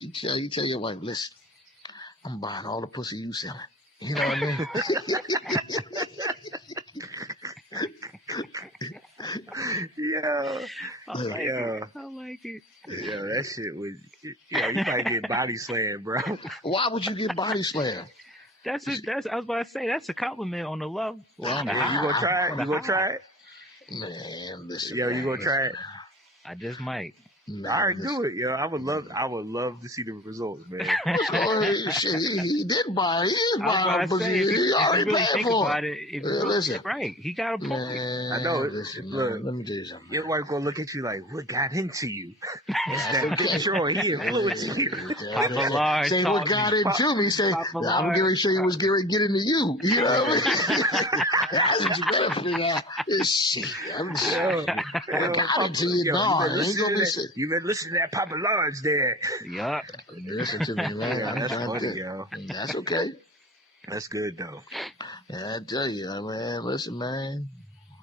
You tell your wife, listen, I'm buying all the pussy you selling. You know what I mean? Yeah. I like it. Yeah, that shit was. Yeah, you might get body slammed, bro. Why would you get body slammed? I was about to say that's a compliment on the low. Well, You gonna try it? You gonna try it? Man, listen. Yo, you gonna try it? I just might. Man, All right, do it, yo. I would love to see the results, man. Shit, he did buy it. He did buy it. He already really paid think for about it. it. If you Listen, right, he got a point. Man, I know it. Listen, Look, man, let me tell you something. Your wife gonna look at you like, what got into you? It's That's that okay. control. He influenced you. Papa Lars Say what got into me. Say, I'm going to show you what's going to get into you. You know what I mean? That's what you better figure out. Shit. I'm into you, dog. You been listening to that Papa Lars there. Yup. Listen to me, man. That's funny, yo. That's okay. That's good, though. Yeah, I tell you, man. Listen, man.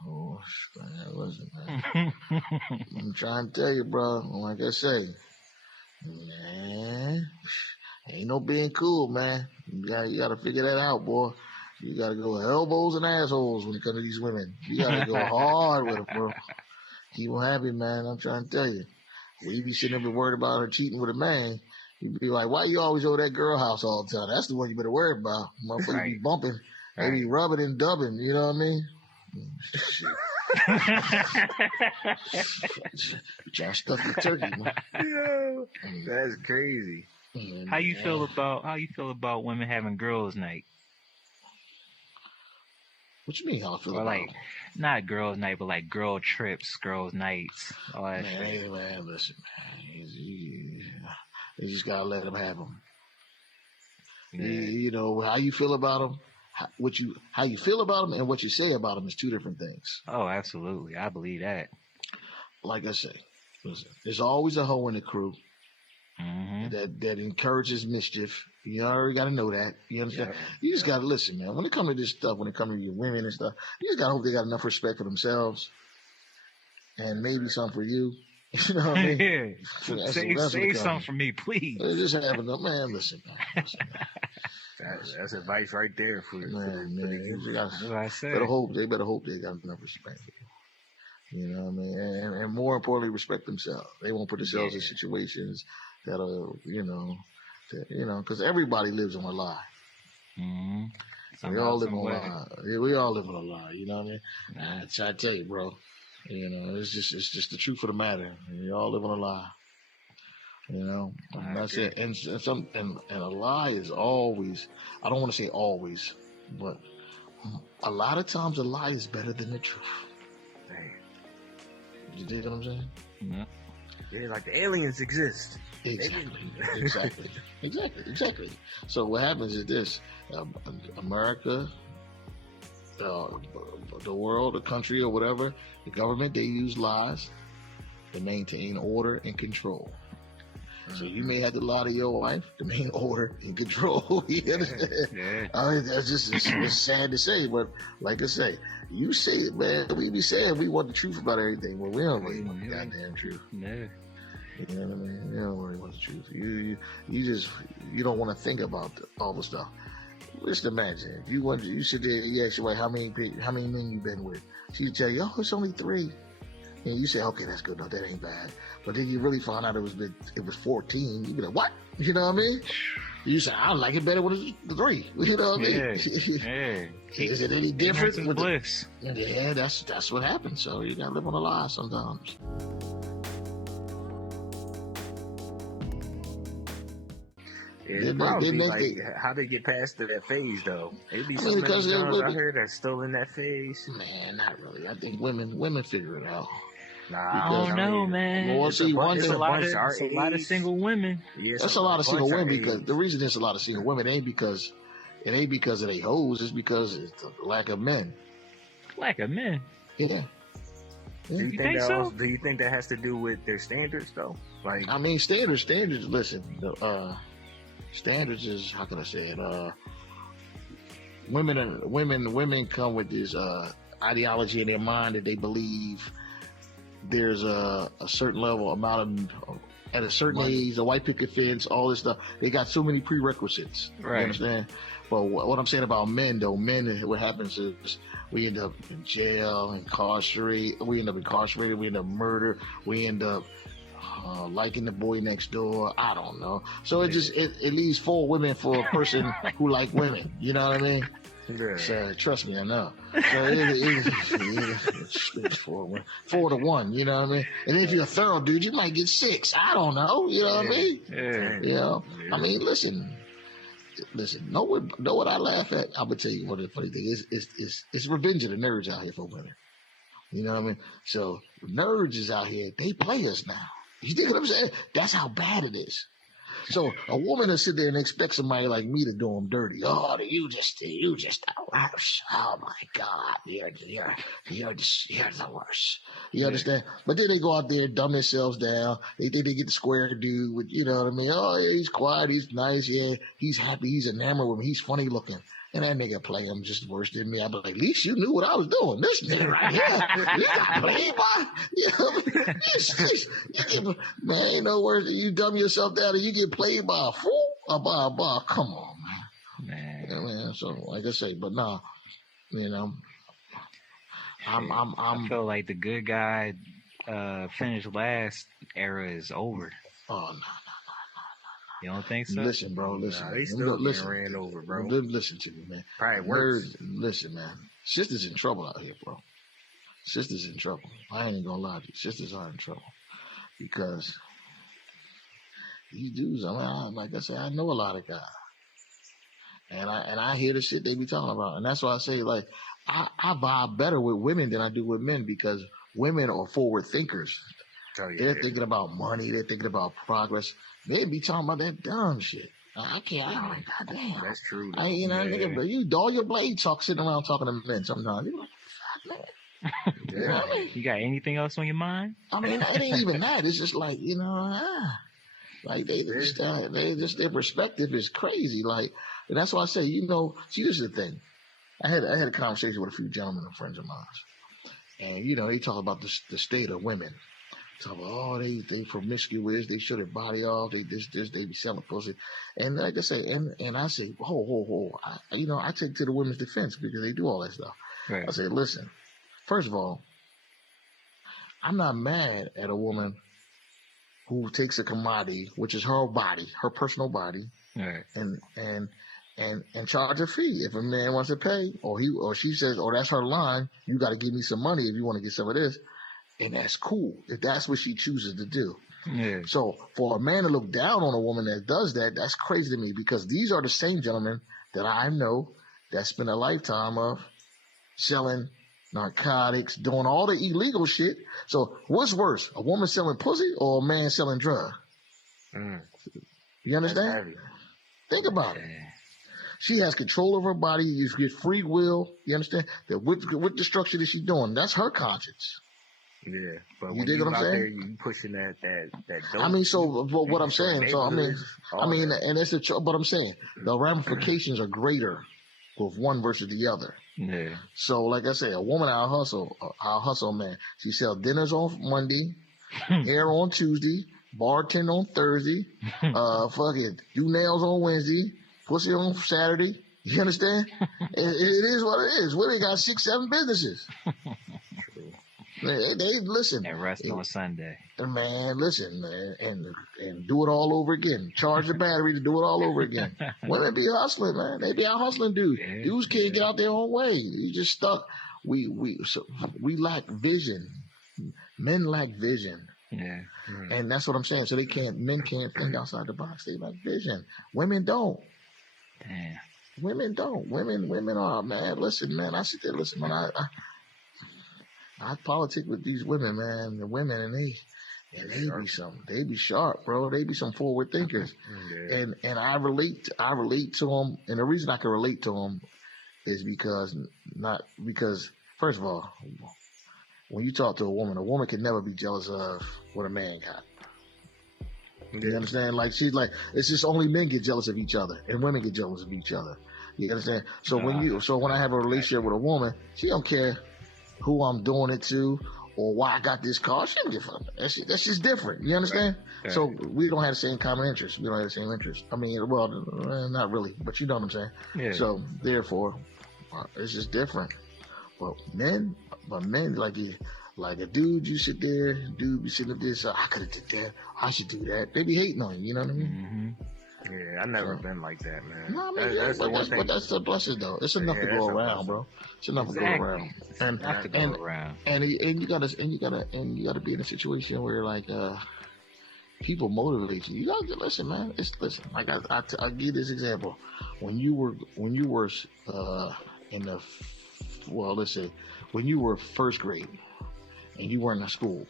Oh, man, listen, man. I'm trying to tell you, bro. Like I say, man, ain't no being cool, man. You gotta figure that out, boy. You gotta go elbows and assholes when it comes to these women. You gotta go hard with them, bro. Keep them happy, man. I'm trying to tell you. When you be sitting there worried about her cheating with a man, you be like, why you always over that girl house all the time? That's the one you better worry about. Motherfucker Right. be bumping. They Right. be rubbing and dubbing, you know what I mean? Trying to stuff the turkey, man. Yo, that's crazy. How you feel about women having girls' night? What you mean how I feel Or about like, not girls' night, but like girl trips, girls' nights, all that shit. Man, listen, man. You just gotta let them have them. Yeah. You know how you feel about them. How you feel about them and what you say about them is two different things. Oh, absolutely. I believe that. Like I say, listen, there's always a hoe in the crew that encourages mischief. You already got to know that. You understand? Yeah. You just got to listen, man. When it comes to this stuff, when it comes to your women and stuff, you just got to hope they got enough respect for themselves and maybe some for you. You know what I mean? Yeah. Say something for me, please. Just have enough, man. Listen, man. That's advice right there for Man, they better hope they got enough respect for you. You know what I mean? And more importantly, respect themselves. They won't put themselves in situations that are, because everybody lives on a lie. We all live on a lie. We all live on a lie. You know what I mean? I try to tell you, bro. You know, it's just the truth of the matter. We all live on a lie. You know, and that's it. And a lie is always, I don't want to say always, but a lot of times a lie is better than the truth. Hey. You dig what I'm saying? Yeah. Yeah, like the aliens exist. Exactly. So what happens is this: America, the world, the country, or whatever, the government, they use lies to maintain order and control. So you may have to lie to your wife to maintain order and control. You understand? Yeah. I mean, it's sad to say, but like I say, you say it, man. We be saying we want the truth about everything, but we don't really want the goddamn truth. Yeah. You know what I mean? You don't really want the truth. You don't want to think about all the stuff. Just imagine if you sit there, you ask your wife how many men you been with. She tell you, oh, it's only 3. And you say, okay, that's good. No, that ain't bad. But then you really find out it was 14. You be like, what? You know what I mean? You say, I like it better when it's 3. You know what I mean? Yeah. Is it any different? With bliss. Yeah, that's what happens. So you gotta live on a lie sometimes. Yeah, how they get past that phase though? It be so many girls out here that's still in that phase. Man, not really. I think women figure it out. Nah, I don't know, man. Well, it's a lot of single women. Yeah, that's a lot of single women because the reason there's a lot of single women ain't because of they hoes. It's because it's the lack of men. Lack of men. Yeah. Do you think so? Do you think that has to do with their standards though? Like, I mean, standards. Listen, standards is, how can I say it? Women come with this ideology in their mind that they believe there's a certain level amount at a certain age, a white picket fence, all this stuff. They got so many prerequisites. Right. You understand? But what I'm saying about men, though, what happens is we end up in jail, incarcerated. We end up murdered. We end up liking the boy next door. I don't know. So it leaves 4 women for a person who like women. You know what I mean? Yeah. So trust me, I know. So it's 4 to 1. You know what I mean? And if you're a thorough dude, you might get 6. I don't know. You know what I mean? Yeah. You know. I mean, listen. Know what I laugh at? I'm gonna tell you what the funny thing is. It's revenge of the nerds out here for women. You know what I mean? So nerds is out here. They play us now. You think what I'm saying? That's how bad it is. So a woman will sit there and expect somebody like me to do them dirty. Oh, you just oh my God, you're the worst. You understand? But then they go out there, dumb themselves down. They think they get the square dude with, you know what I mean? Oh, yeah, he's quiet, he's nice, yeah, he's happy, he's enamored with me, he's funny looking. And that nigga play him just worse than me. I'd be like, at least you knew what I was doing. This nigga right here, you got played by. You know, man, ain't no worse than you dumb yourself down and you get played by a fool or by a bar. Come on, man. Yeah, man. So, like I say, but nah, you know, I feel like the good guy finished last era is over. Oh, no. You don't think so? Listen, bro. Listen. They still getting ran over, bro. Listen to me, man. Probably worse. Listen, man. Sisters in trouble out here, bro. Sisters in trouble. I ain't even gonna lie to you. Sisters are in trouble because these dudes. I mean, like I said, I know a lot of guys, and I hear the shit they be talking about, and that's why I say like I vibe better with women than I do with men because women are forward thinkers. Oh, yeah. They're thinking about money. They're thinking about progress. They be talking about that dumb shit. I can't. I'm like, goddamn. That's true. You know, nigga, you all your blade talk sitting around talking to men sometimes. You like, fuck, man. Yeah. You know what I mean? You got anything else on your mind? I mean, it ain't even that. It's just like, you know, like they just their perspective is crazy. Like, and that's why I say, you know, see, this is the thing. I had a conversation with a few gentlemen and friends of mine, and you know, they talk about the state of women. Talk about, oh, they promiscuous, they show their body off, they be selling pussy, and like I say, and I say, ho, I take to the women's defense because they do all that stuff. Right. I say, listen, first of all, I'm not mad at a woman who takes a commodity, which is her body, her personal body, right, and charge a fee. If a man wants to pay, or she says, oh, that's her line, you got to give me some money if you want to get some of this. And that's cool if that's what she chooses to do. Yeah. So for a man to look down on a woman that does that, that's crazy to me because these are the same gentlemen that I know that spend a lifetime of selling narcotics, doing all the illegal shit. So what's worse, a woman selling pussy or a man selling drugs? You understand? Think about it. She has control of her body. You get free will. You understand? That what destruction is she doing? That's her conscience. Yeah, but you when dig you what I'm out saying? there, you pushing that dope. I mean, so what I'm saying, and it's but I'm saying the ramifications are greater with one versus the other. Yeah. So, like I say, a woman I'll hustle, man. She sell dinners on Monday, hair on Tuesday, bartend on Thursday, fucking do nails on Wednesday, pussy on Saturday. You understand? it is what it is. They got 6-7 businesses. They listen. And rest on Sunday. Man, listen, man, and do it all over again. Charge the battery to do it all over again. Women be hustling, man. They be out hustling, dude. Yeah, Dudes can't get out their own way. You just stuck. We lack vision. Men lack vision. Yeah. And that's what I'm saying. So men can't think outside the box. They lack vision. Women don't. Damn. Women don't. Women are, man. Listen, man. I sit there, listen, man. I politic with these women, man. The women, and they be sharp, bro. They be some forward thinkers, and I relate to them. And the reason I can relate to them is because first of all, when you talk to a woman can never be jealous of what a man got. You understand? Like it's just only men get jealous of each other, and women get jealous of each other. You understand? So when I have a relationship with a woman, she don't care who I'm doing it to or why I got this car. Shit different. That's just different. You understand? Right. So we don't have the same common interest. We don't have the same interest. I mean, well, not really, but you know what I'm saying. Yeah. So therefore, it's just different. But men, like a dude, you sit there, dude be sitting up there, so I could have did that. I should do that. They be hating on you. You know what I mean? Mm-hmm. Yeah, I never been like that, man. No, I mean, but that's the blessing, though. It's enough to go around, bro. It's enough to go around, and you gotta be in a situation where like people motivate you. You gotta listen, man. Listen. Like I'll give this example. When you were in the let's say when you were first grade and you were in a school,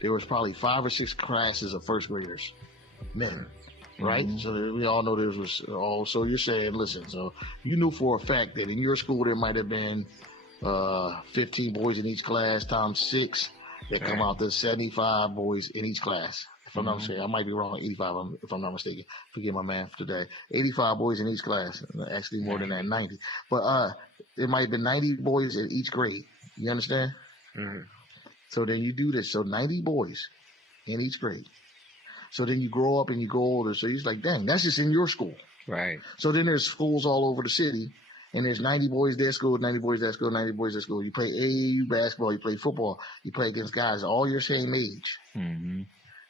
there was probably 5 or 6 classes of first graders, men. Right? Mm-hmm. So we all know there was all. So you're saying, listen, so you knew for a fact that in your school there might have been 15 boys in each class times 6 that come out to 75 boys in each class. If I'm not mistaken, I might be wrong, 85 if I'm not mistaken. Forget my math today. 85 boys in each class, actually more than that, 90. But there might have been 90 boys in each grade. You understand? Mm-hmm. So then you do this. So 90 boys in each grade. So then you grow up and you go older. So you're like, dang, that's just in your school. Right. So then there's schools all over the city, and there's 90 boys that school, 90 boys that school, 90 boys that school. You play AAU basketball, you play football, you play against guys all your same age. Mm-hmm.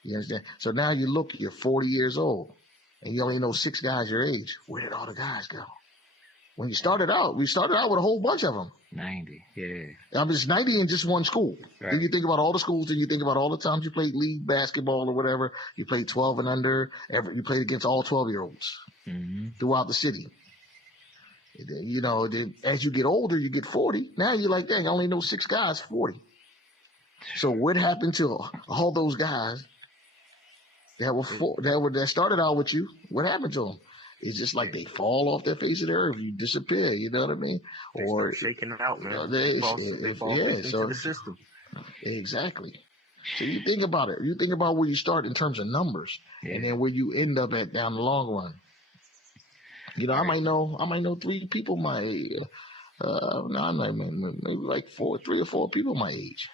You understand? So now you look, you're 40 years old, and you only know 6 guys your age. Where did all the guys go? When you started out, we started out with a whole bunch of them. 90, yeah. I mean, it's 90 in just one school. Right. Then you think about all the schools, then you think about all the times you played league basketball or whatever. You played 12 and under. You played against all 12-year-olds throughout the city. You know, then as you get older, you get 40. Now you're like, dang, I only know 6 guys, 40. So what happened to all those guys that started out with you? What happened to them? It's just like they fall off the face of the earth. You disappear. You know what I mean? They start shaking it out, man. They fall into the system. Exactly. So you think about it. You think about where you start in terms of numbers, and then where you end up at down the long run. You know, right. I might know 3 people my age. Maybe like 3 or 4 people my age.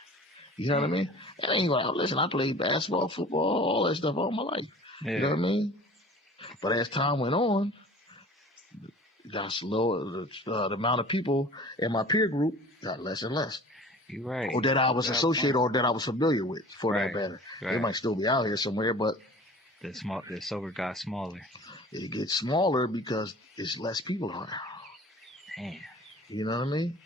You know what I mean? And anyway, listen, I played basketball, football, all that stuff all my life. Yeah. You know what I mean? But as time went on, it got slower. The amount of people in my peer group got less and less. You're right. Or that I was associated or that I was familiar with, for that matter. Right. They might still be out here somewhere, but the circle got smaller. It gets smaller because there's less people around. Damn. You know what I mean?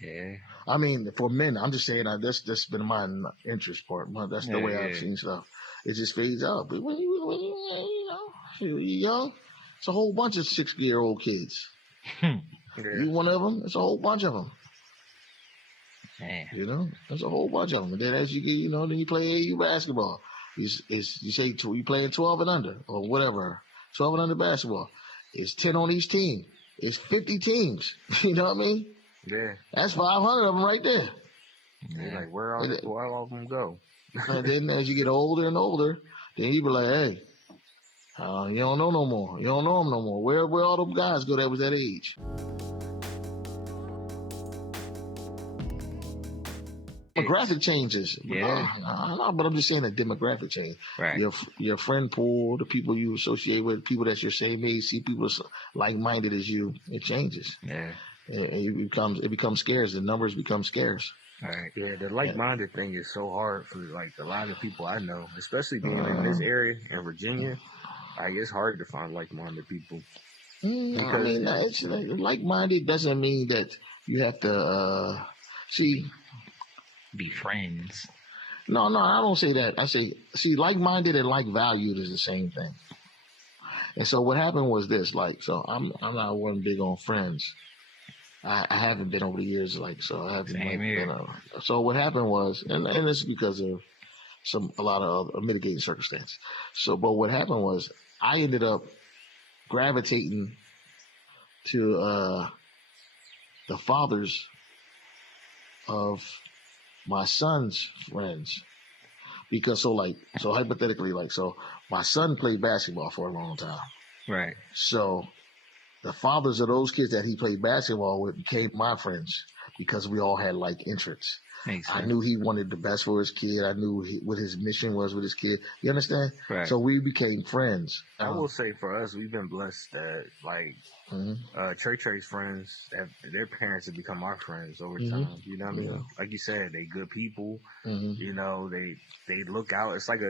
Yeah. I mean, for men, I'm just saying that's been my interest part. That's the way I've seen stuff. It just fades out. But when you're young, it's a whole bunch of 6-year-old kids. You one of them, it's a whole bunch of them. Man. You know, there's a whole bunch of them. And then as you get, then you play AAU basketball. You say you playing 12 and under or whatever, 12 and under basketball. It's 10 on each team. It's 50 teams. You know what I mean? Yeah. That's 500 of them right there. Yeah. Like, where all of them go? And then as you get older and older, then you be like, hey, you don't know no more. You don't know them no more. Where all them guys go that was that age? Demographic changes. Yeah. But I'm just saying a demographic change. Right. Your friend pool, the people you associate with, people that's your same age, see people that's like-minded as you, it changes. Yeah. It becomes scarce. The numbers become scarce. All right. Yeah, the like-minded thing is so hard for like a lot of people I know, especially being in this area in Virginia. It's hard to find like-minded people. It's like-minded doesn't mean that you have to be friends. No, I don't say that. I say, like-minded and like-valued is the same thing. And so what happened was this, I'm not one big on friends. I haven't been over the years, so I haven't been. So what happened was, and it's because of a lot of other mitigating circumstances. So, but what happened was, I ended up gravitating to the fathers of my son's friends, because so hypothetically, my son played basketball for a long time, right? So the fathers of those kids that he played basketball with became my friends because we all had like interests. Makes I sense. knew he wanted the best for his kid. I knew what his mission was with his kid. You understand? Right. So we became friends. I will say for us, we've been blessed that like Trey's friends, their parents have become our friends over time. You know what I mean? Like you said, they good people. You know, they look out. It's like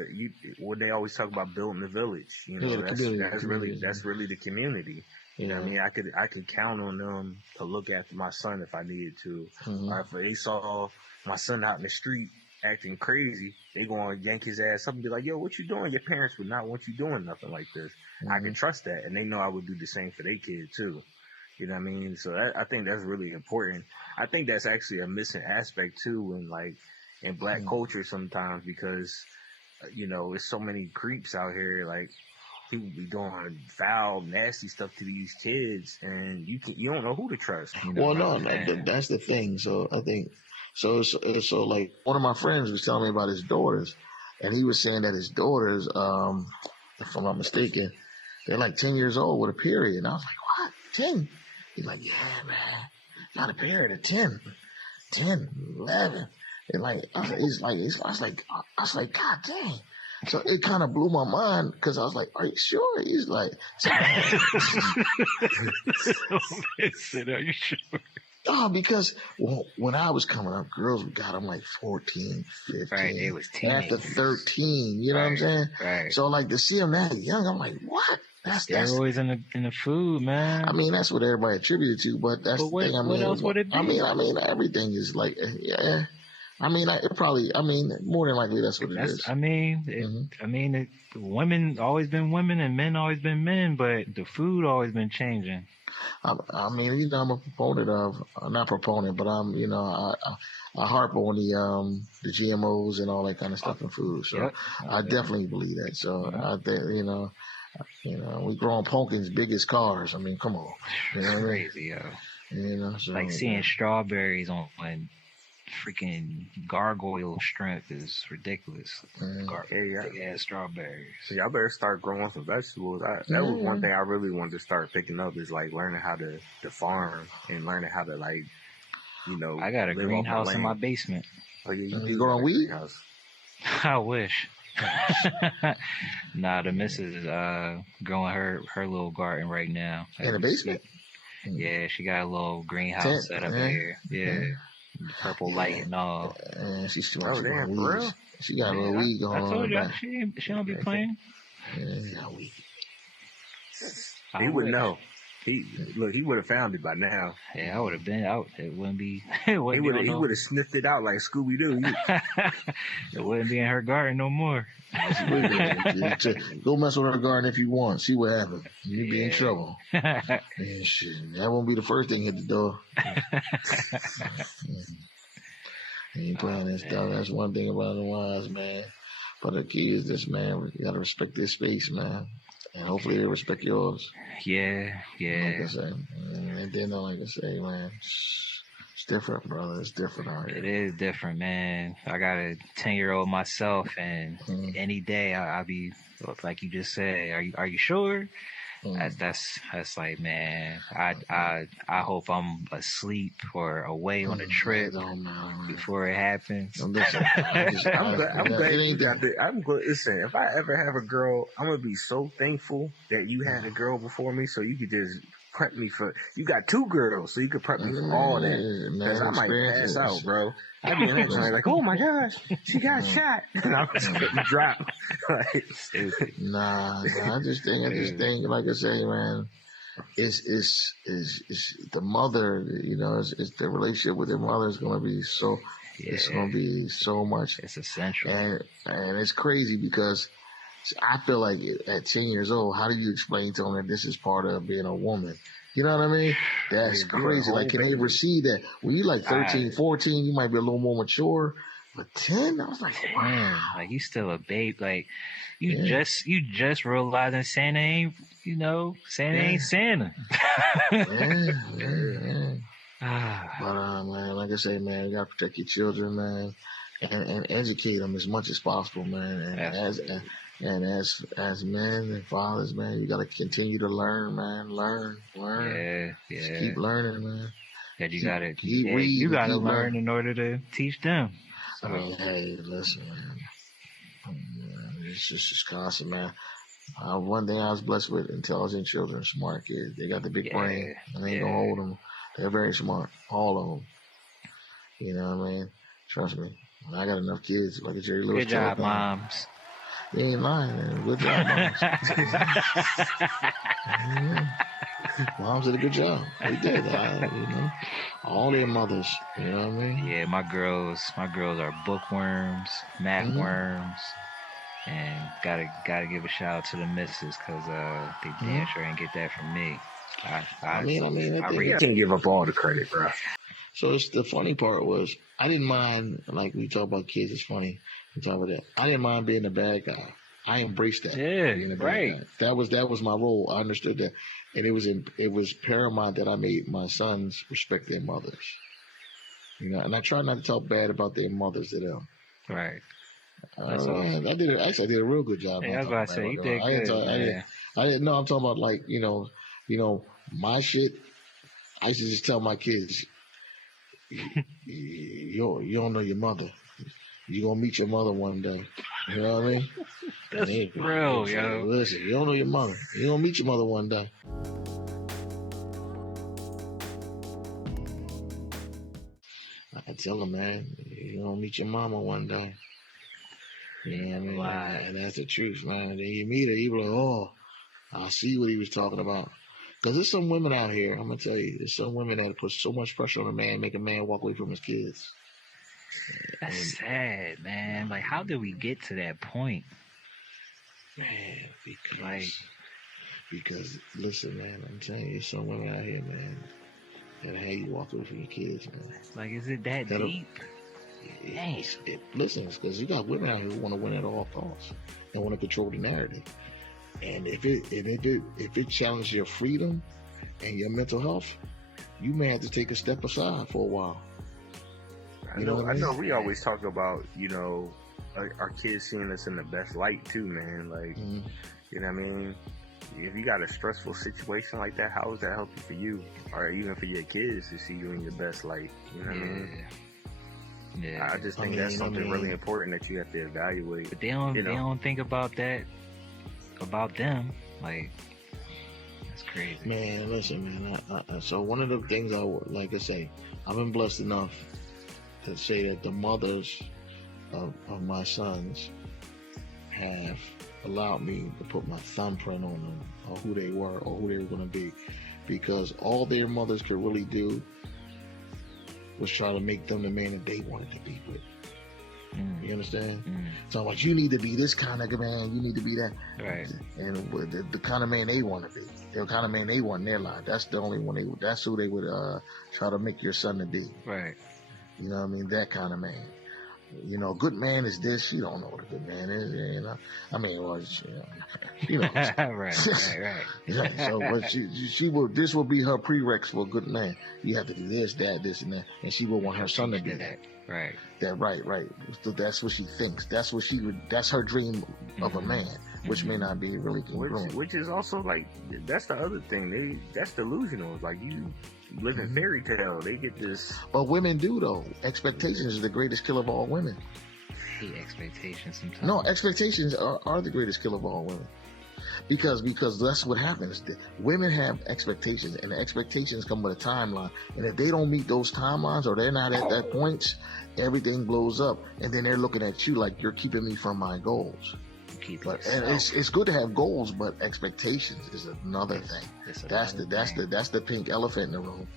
what they always talk about, building the village. You know, that's really the community. You know what I mean? I could count on them to look after my son if I needed to. Or if they saw my son out in the street acting crazy, they gonna yank his ass up and be like, "Yo, what you doing?" Your parents would not want you doing nothing like this. I can trust that, and they know I would do the same for their kid too. You know what I mean? So I think that's really important. I think that's actually a missing aspect too, in black culture sometimes, because you know, there's so many creeps out here. Like, people be doing foul, nasty stuff to these kids, and you don't know who to trust. You know? Well, no, that's the thing. So I think so like one of my friends was telling me about his daughters, and he was saying that his daughters, if I'm not mistaken, they're like 10 years old with a period. And I was like, what? 10? He's like, yeah, man, got a period at 10, 11. And like, I was like, God dang. So it kind of blew my mind because I was like, "Are you sure?" He's like, "Are you sure?" Oh, because when I was coming up, girls got them like 14, 15. Right, they was teenagers. After 13, you know what I'm saying? Right. So like to see them that young, I'm like, what? Steroids in the food, man. I mean, that's what everybody attributed to, but that's the thing. I mean, what else would it be? I mean, everything is like, yeah. I mean, more than likely that's what it is. I mean, women always been women and men always been men, but the food always been changing. I mean, you know, I'm a proponent of, not proponent, but I'm, you know, I harp on the GMOs and all that kind of stuff in food. So I definitely believe that. So I think, you know, we growing pumpkins big as cars. I mean, come on. You know what crazy, yo. You know, so, like seeing strawberries on freaking gargoyle strength is ridiculous. Big ass strawberries. So y'all better start growing some vegetables. That was one thing I really wanted to start picking up, is like learning how to farm and learning how to, like, you know. I got a greenhouse in my basement. Oh yeah, you growing weed? I wish. Nah, the missus is growing her little garden right now. In the basement? Yeah, she got a little greenhouse set up here. Yeah. Purple light and all. She's too much for real? She got a little weed going on. I told you, she don't be playing. Yeah, weed. He would know. He would have found it by now. Yeah, I would have been out. It wouldn't be. He would have sniffed it out like Scooby Doo. It wouldn't be in her garden no more. Go mess with her garden if you want. See what happens. You'd be in trouble. Man, shit. That won't be the first thing hit the door. He ain't playing that stuff. That's one thing about the wise, man. But the key is this, man. You gotta respect this space, man. And hopefully they respect yours. Yeah. Like I say. And then, like I say, man, it's different, brother. It's different out here. It is different, man. I got a 10-year-old myself, and any day I'll be, like you just said, are you sure? That's like, man, I hope I'm asleep or away on a trip before it happens. I'm glad you got the. I'm glad. Listen, if I ever have a girl, I'm gonna be so thankful that you had a girl before me, so you could just prep me for. You got 2 girls, so you could prep me for all that. Because I might pass out, bro. I'd be like, oh my gosh, she got shot, and I'm just getting dropped. Like, stupid. Nah. I just think, like I say, man, it's the mother. You know, it's the relationship with the mother is going to be so. Yeah. It's going to be so much. It's essential, and it's crazy because I feel like at 10 years old, how do you explain to them that this is part of being a woman? You know what I mean? That's crazy. Like, can they ever see that? When you like 13, 14, you might be a little more mature. But 10, I was like, wow. Like, you still a babe. Like, you just realizing Santa ain't, Santa ain't Santa. But, man, like I say, man, you got to protect your children, man, and educate them as much as possible, man. And as men and fathers, man, you got to continue to learn, man. Learn. Yeah. Just keep learning, man. that you gotta learn in order to teach them. So. I mean, hey, listen, man. It's just constant, man. One thing I was blessed with: intelligent children, smart kids. They got the big brain, and they ain't gonna hold them. They're very smart, all of them. You know what I mean? Trust me. I got enough kids like a Jerry Lewis. Good job, moms. You ain't lying, man. Good job, moms. Moms did a good job. They did. All their mothers. You know what I mean? Yeah, my girls are bookworms, math worms, and gotta give a shout out to the missus because they damn sure ain't get that from me. I really can't give up all the credit, bro. So the funny part was I didn't mind, like we talk about kids, it's funny. We talk about that. I didn't mind being the bad guy. I embraced that. Yeah, right. That was my role. I understood that, and it was paramount that I made my sons respect their mothers. You know, and I try not to talk bad about their mothers to them. Right. Awesome. I did a real good job. Yeah, I was about to say you did good. I didn't know. I'm talking about like you know my shit. I used to just tell my kids. You don't know your mother. You're gonna meet your mother one day. You know what I mean? That's real, yo. Listen, you don't know your mother. You're gonna meet your mother one day. I tell them, man, you're gonna meet your mama one day. You know what I mean? Wow. And that's the truth, man. Then you meet her, you be like, oh, I see what he was talking about. Because there's some women out here, I'm going to tell you, there's some women that put so much pressure on a man, make a man walk away from his kids. That's sad, man. Like, how did we get to that point? Man, because listen, man, I'm telling you, there's some women out here, man, that'll have you walk away from your kids, man. Like, is it that deep? Listen, because you got women out here who want to win at all costs and want to control the narrative. And if it challenges your freedom and your mental health, you may have to take a step aside for a while. I know we always talk about, our kids seeing us in the best light too, man. Like, you know what I mean? If you got a stressful situation like that, how is that helpful for you? Or even for your kids to see you in your best light? You know what I mean? Yeah. I just think that's something really important that you have to evaluate. But they don't think about that. About them, like, that's crazy. Man, listen, man. So one of the things like I say, I've been blessed enough to say that the mothers of my sons have allowed me to put my thumbprint on them, or who they were, or who they were going to be, because all their mothers could really do was try to make them the man that they wanted to be with. You understand? So like, you need to be this kind of man. You need to be that. Right. And the kind of man they want to be. The kind of man they want in their life. That's the only one that's who they would try to make your son to be. Right. You know what I mean? That kind of man. A good man is this. You don't know what a good man is. I mean, well, right. So, but she will. This will be her prereqs for a good man. You have to do this, that, this, and that, and she will want her son to be that. Right. That right. So that's what she thinks. That's what she would. That's her dream of a man, which may not be really congruent. Which is also like, that's the other thing. That's delusional. Like, you live in fairy tale. They get this. But women do though. Expectations is the greatest killer of all women. I hate expectations sometimes. No, expectations are the greatest killer of all women. Because that's what happens. Women have expectations, and the expectations come with a timeline. And if they don't meet those timelines, or they're not at that point, everything blows up. And then they're looking at you like, you're keeping me from my goals. And it's good to have goals, but expectations is another thing. That's the pink elephant in the room.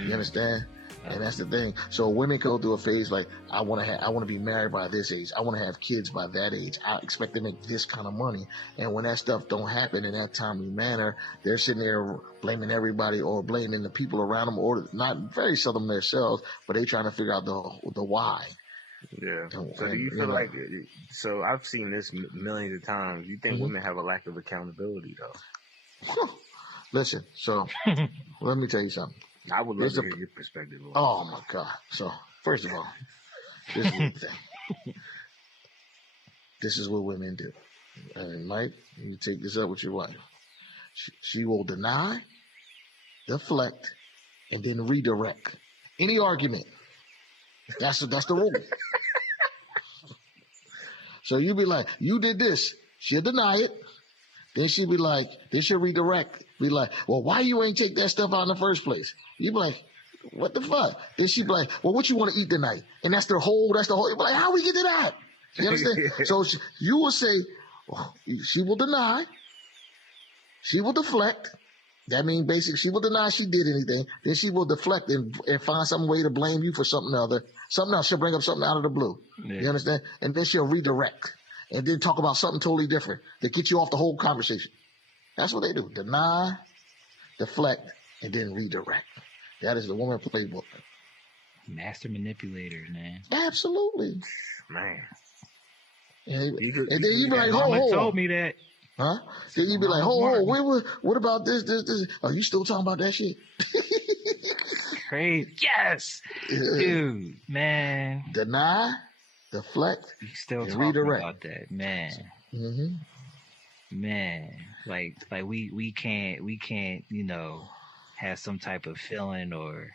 You understand? And that's the thing. So women go through a phase like, I want to be married by this age. I want to have kids by that age. I expect to make this kind of money. And when that stuff don't happen in that timely manner, they're sitting there blaming everybody or blaming the people around them, or not very seldom themselves, but they trying to figure out the why. Yeah. So do you feel like? So I've seen this millions of times. You think women have a lack of accountability though? Listen. So let me tell you something. I would love to hear your perspective. Oh my God! So first of all, this is the thing. This is what women do. And Mike, you take this up with your wife. She will deny, deflect, and then redirect. Any argument. That's the rule. So you be like, you did this. She'll deny it. Then she'll be like, then she'll redirect. Be like, well, why you ain't take that stuff out in the first place? You be like, what the fuck? Then she'll be like, well, what you want to eat tonight? And that's the whole, you be like, how we get to that? You understand? So you will say, well, she will deny. She will deflect. That means basically she will deny she did anything. Then she will deflect and find some way to blame you for something other. Something else. She'll bring up something out of the blue. Yeah. You understand? And then she'll redirect. And then talk about something totally different to get you off the whole conversation. That's what they do. Deny, deflect, and then redirect. That is the woman playbook. Master manipulators, man. Absolutely. Man. And then you be like, Mama told me that. Huh? Then you be like, what about this? Are you still talking about that shit? Crazy. Yes. Yeah. Dude, man. Deny, deflect, you still and talking redirect. About that, man. Mm-hmm. Man, like we can't, have some type of feeling or,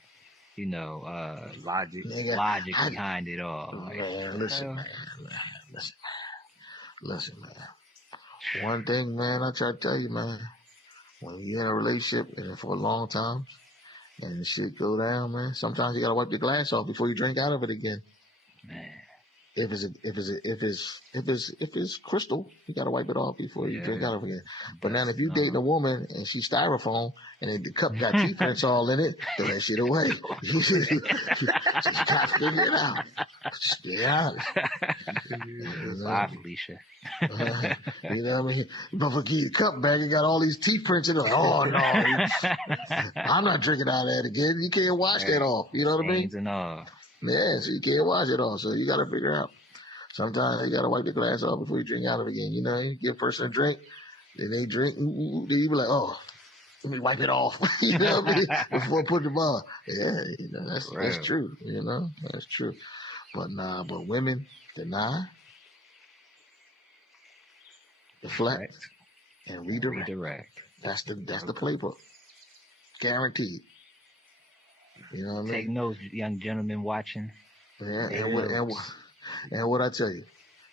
logic behind it all. Like, man, listen, man. One thing, man, I try to tell you, man, when you're in a relationship and for a long time and shit go down, man, sometimes you gotta wipe your glass off before you drink out of it again. Man. If it's crystal, you gotta wipe it off before you drink out of it again. But now, if you dating a woman and she's styrofoam and the cup got teeth prints all in it, throw that shit away. You just gotta figure it out. Just be honest. Bye, Felicia. You know what I mean? But for the cup bag, it got all these teeth prints in it. Oh no, I'm not drinking out of that again. You can't wash that off. You know what I mean? And all. Yeah, so you can't wash it off. So you got to figure out. Sometimes you got to wipe the glass off before you drink out of it again. You know, you give a person a drink, then they drink, then you be like, oh, let me wipe it off. You know what I mean? Before putting them on. Yeah, that's true. You know, that's true. But women deny, deflect, and redirect. That's the playbook. Guaranteed. You know what I mean? Take notes, young gentlemen watching. Yeah, and what I tell you.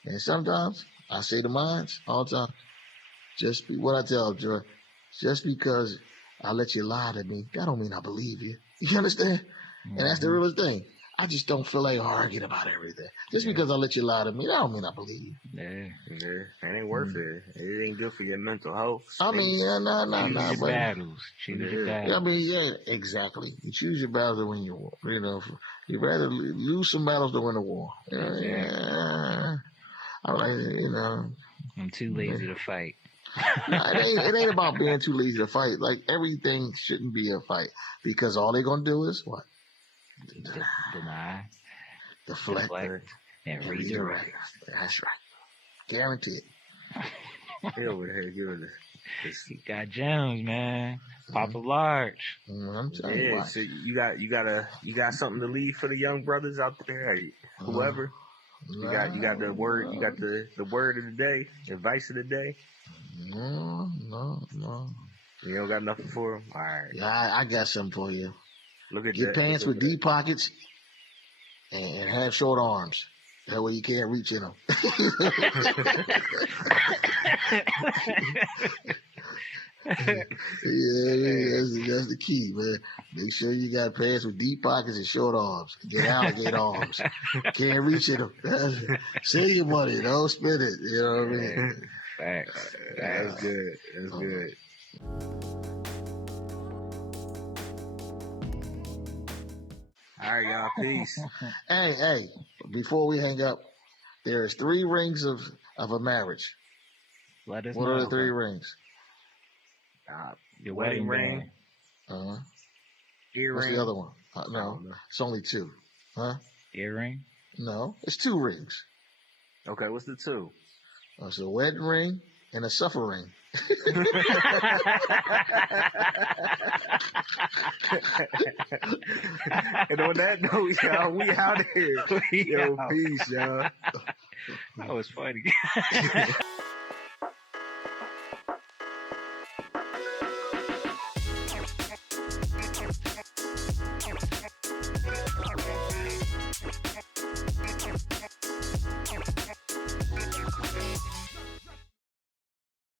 And sometimes I say to mine all the time, what I tell Joy, just because I let you lie to me, that don't mean I believe you. You understand? Mm-hmm. And that's the realest thing. I just don't feel like arguing about everything. Just because I let you lie to me, that don't mean I believe you. Yeah. It ain't worth it. It ain't good for your mental health. I mean, nah. Choose your battles. Choose your battles. I mean, yeah, exactly. You choose your battles to win your war. You know, you'd rather lose some battles to win a war. Yeah. I'm too lazy to fight. No, it ain't about being too lazy to fight. Like, everything shouldn't be a fight because all they're gonna do is what? Deny, deflect, and redirect. That's right. Guaranteed. He over here giving this. You got gems, man. Pop a large. I'm telling you. So you got something to leave for the young brothers out there, whoever. You got the word. You got the word of the day, advice of the day. No. You don't got nothing for them. All right. Yeah, I got something for you. Look at Get pants with deep pockets and have short arms. That way you can't reach in them. That's the key, man. Make sure you got pants with deep pockets and short arms. Get alligator arms. Can't reach in them. Save your money. Don't spend it. You know what I mean? Facts. That's good. That's good. All right, y'all. Peace. Hey, before we hang up, there's 3 rings of a marriage. Let us know. What are the 3 rings? Your wedding ring. Earring. What's the other one? No, it's only 2. Huh? Earring? No, it's 2 rings. Okay, what's the 2? It's a wedding ring and a suffer ring. And on that note, y'all, we out here. Yo, peace, y'all. That was funny.